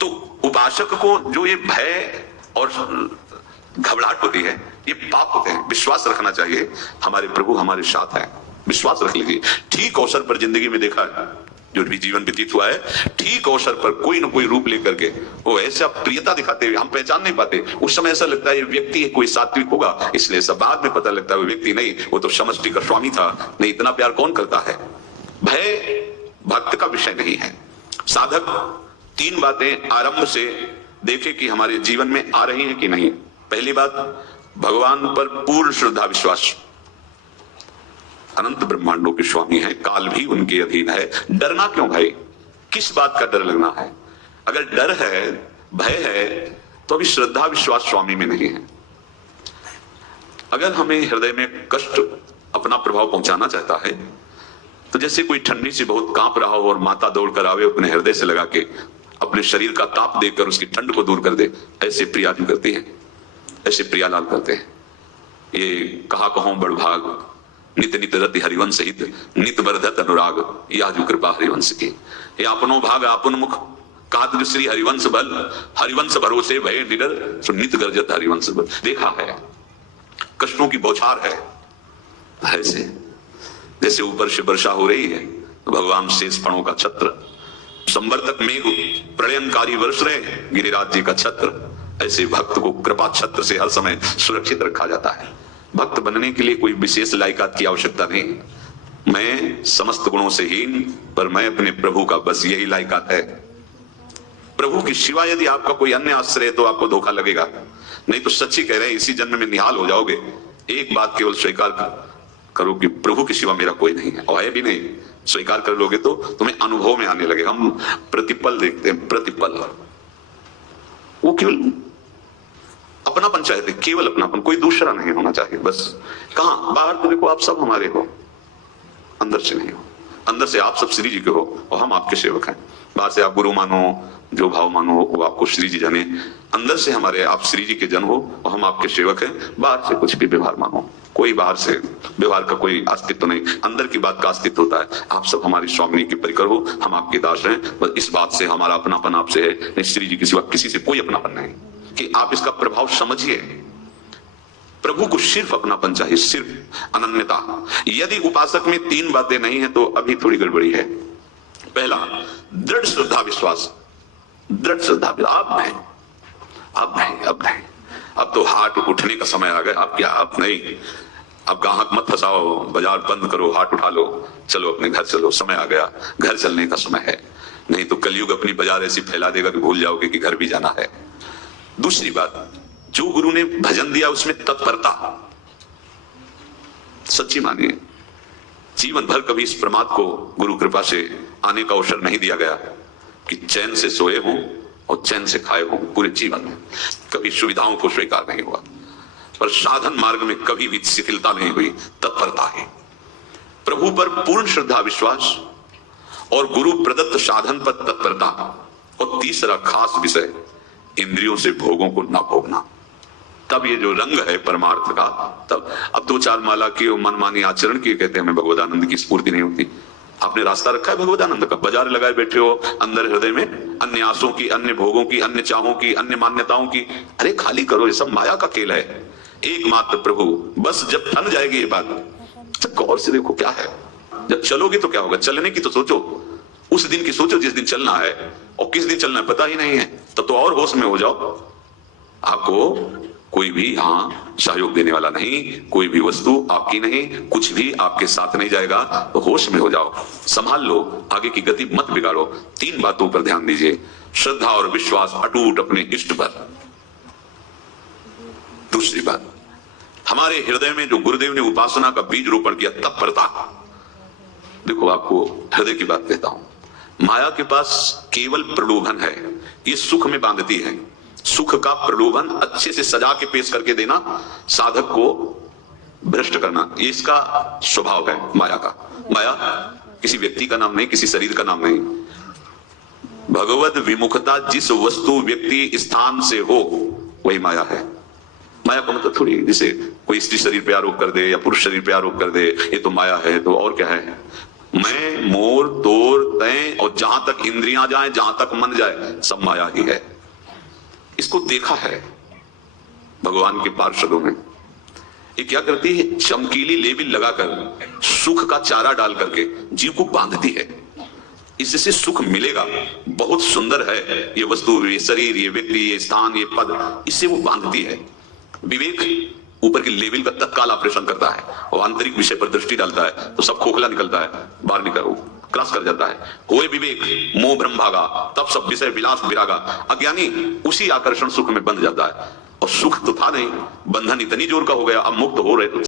तो उपासक को जो ये भय और घबराहट होती है, ये पाप होते हैं। विश्वास रखना चाहिए, हमारे प्रभु हमारे साथ हैं, विश्वास रख लीजिए। ठीक अवसर पर जिंदगी में देखा है, जो भी जीवन व्यतीत हुआ है, ठीक अवसर पर कोई ना कोई रूप लेकर के वो ऐसा प्रियता दिखाते हुए हम पहचान नहीं पाते। उस समय ऐसा लगता है ये व्यक्ति है, कोई सात्विक होगा, इसलिए सब बाद में पता लगता है वो व्यक्ति नहीं, वो तो समष्टि का स्वामी था। नहीं, इतना प्यार कौन करता है। भय भक्त का विषय नहीं है। साधक 3 बातें आरंभ से देखे कि हमारे जीवन में आ रही हैं कि नहीं। पहली बात, भगवान पर पूर्ण श्रद्धा विश्वास। अनंत ब्रह्मांडों के स्वामी हैं, काल भी उनके अधीन है। डरना क्यों भाई, किस बात का डर लगना है। अगर डर है, भय है, तो अभी श्रद्धा विश्वास स्वामी में नहीं है। अगर हमें हृदय में कष्ट अपना प्रभाव पहुंचाना चाहता है, तो जैसे कोई ठंडी से बहुत कांप रहा हो और माता दौड़ कर आवे, अपने हृदय से लगा के अपने शरीर का ताप देकर उसकी ठंड को दूर कर दे, ऐसे प्रिया जी करती है, ऐसे प्रियालाल करते हैं। ये कहा कहो बड़भाग, नित नित रति हरिवंश हित, नित वर्धत अनुराग, या जो कृपा हरिवंश की। ये अपनो भाग आपन मुख, कहा तो श्री हरिवंश बल, हरिवंश भरोसे भय निडर, सो नित गर्जत हरिवंश बल। देखा है, कष्टों की बौछार है, ऐसे जैसे ऊपर से वर्षा हो रही है, तो भगवान शेष फणों का छत्र, संवर्तक मेघ प्रलयनकारी वर्ष रहे, गिरिराज जी का छत्र। ऐसे भक्त को कृपा छत्र से हर समय सुरक्षित रखा जाता है। भक्त बनने के लिए कोई विशेष लायकात की आवश्यकता नहीं। मैं समस्त गुणों से हीन, पर मैं अपने प्रभु का, बस यही लायकात है। प्रभु की सिवा यदि आपका कोई अन्य आश्रय है तो आपको धोखा लगेगा। नहीं तो सच्ची कह रहे हैं, इसी जन्म में निहाल हो जाओगे। एक बात केवल स्वीकार करो कि प्रभु की सिवा मेरा कोई नहीं है, और है भी नहीं। स्वीकार कर लोगे तो तुम्हें अनुभव में आने लगे। हम प्रतिपल देखते हैं, प्रतिपल, वो केवल अपनापन चाहते, केवल अपनापन, कोई दूसरा नहीं होना चाहिए। बस कहां, बाहर तो देखो आप सब हमारे हो, अंदर से नहीं हो। अंदर से आप सब श्री जी के हो और हम आपके सेवक हैं। बाहर से आप गुरु मानो, जो भाव मानो वो आपको श्री जी जाने। अंदर से हमारे आप श्री जी के जन हो और हम आपके सेवक हैं। बाहर से कुछ भी व्यवहार मानो, कोई बाहर से व्यवहार का कोई अस्तित्व नहीं, अंदर की बात का अस्तित्व होता है। आप सब हमारी स्वामिनी के परिकर हो, हम आपके दास हैं। बस इस बात से हमारा अपनापन आपसे है, नहीं श्री जी के सिवा किसी से कोई अपनापन नहीं। कि आप इसका प्रभाव समझिए। प्रभु को सिर्फ अपनापन चाहिए, सिर्फ अनन्यता। यदि उपासक में 3 बातें नहीं है तो अभी थोड़ी गड़बड़ी है। पहला, दृढ़ श्रद्धा विश्वास। दृढ़ श्रद्धा, अब नहीं, अब तो हाथ उठने का समय आ गया। अब क्या, अब नहीं, अब गाहक मत फंसाओ, बाजार बंद करो, हाथ उठा लो, चलो अपने घर चलो, समय आ गया, घर चलने का समय है। नहीं तो कलयुग अपनी बाजार ऐसी फैला देगा कि भूल जाओगे कि घर भी जाना है। दूसरी बात, जो गुरु ने भजन दिया उसमें तत्परता, सच्ची मानिए। जीवन भर कभी इस प्रमाद को गुरु कृपा से आने का अवसर नहीं दिया गया कि चैन से सोए हों और चैन से खाए हों। पूरे जीवन में कभी सुविधाओं को स्वीकार नहीं हुआ, पर साधन मार्ग में कभी भी शिथिलता नहीं हुई, तत्परता है। प्रभु पर पूर्ण श्रद्धा विश्वास और गुरु प्रदत्त साधन पर तत्परता। और तीसरा खास विषय, इंद्रियों से भोगों को ना भोगना। तब ये जो रंग है परमार्थ का, तब अब 2-4 माला की मनमानी आचरण की कहते हैं हमें भगवदानंद की स्फूर्ति नहीं होती। आपने रास्ता रखा है भगवदानंद का, बाजार लगाए बैठे हो अंदर हृदय में अन्य आसों की, अन्य भोगों की, अन्य चाहों की, अन्य मान्यताओं की। अरे खाली करो, ये सब माया का खेल है। एकमात्र प्रभु, बस जब ठन जाएगी ये बात, जब गौर से देखो क्या है। जब चलोगे तो क्या होगा, चलने की तो सोचो, उस दिन की सोचो जिस दिन चलना है, और किस दिन चलना है पता ही नहीं है, तब तो और होश में हो जाओ। आपको कोई भी सहयोग देने वाला नहीं, कोई भी वस्तु आपकी नहीं, कुछ भी आपके साथ नहीं जाएगा। तो होश में हो जाओ, संभाल लो, आगे की गति मत बिगाड़ो। 3 बातों पर ध्यान दीजिए, श्रद्धा और विश्वास अटूट अपने इष्ट पर। दूसरी बात, हमारे हृदय में जो गुरुदेव ने उपासना का बीज रोपण किया, तत्परता। देखो आपको हृदय की बात कहता हूं, माया के पास केवल प्रलोभन है, ये सुख में बांधती है। सुख का प्रलोभन अच्छे से सजा के पेश करके देना, साधक को भ्रष्ट करना, ये इसका स्वभाव है माया का। माया किसी व्यक्ति का नाम नहीं, किसी शरीर का नाम नहीं। भगवत विमुखता जिस वस्तु व्यक्ति स्थान से हो वही माया है। माया का मतलब थोड़ी जैसे कोई स्त्री शरीर पे आरोप कर दे या पुरुष शरीर पे आरोप कर दे, ये तो माया है, तो और क्या है। मैं, मोर, तोर, तय और जहां तक इंद्रियां जाए, जहां तक मन जाए, सब माया ही है। इसको देखा है भगवान के पार्षदों में। ये क्या करती है? चमकीली लेबिल लगाकर सुख का चारा डाल करके जीव को बांधती है। इससे सुख मिलेगा, बहुत सुंदर है ये वस्तु, ये शरीर, ये व्यक्ति, ये स्थान, ये पद, इससे वो बांधती है। विवेक ऊपर के लेवल का तत्काल ऑपरेशन करता है और आंतरिक विषय पर दृष्टि डालता है तो सब खोखला निकलता है, बाहर निकल क्रॉस कर जाता है। होए विवेक मोह भ्रम भागा, तब सब विषय विलास विरागा। अज्ञानी उसी आकर्षण सुख में बंध जाता है और सुख तो था नहीं, बंधन इतनी जोर का हो गया, अब मुक्त हो रहे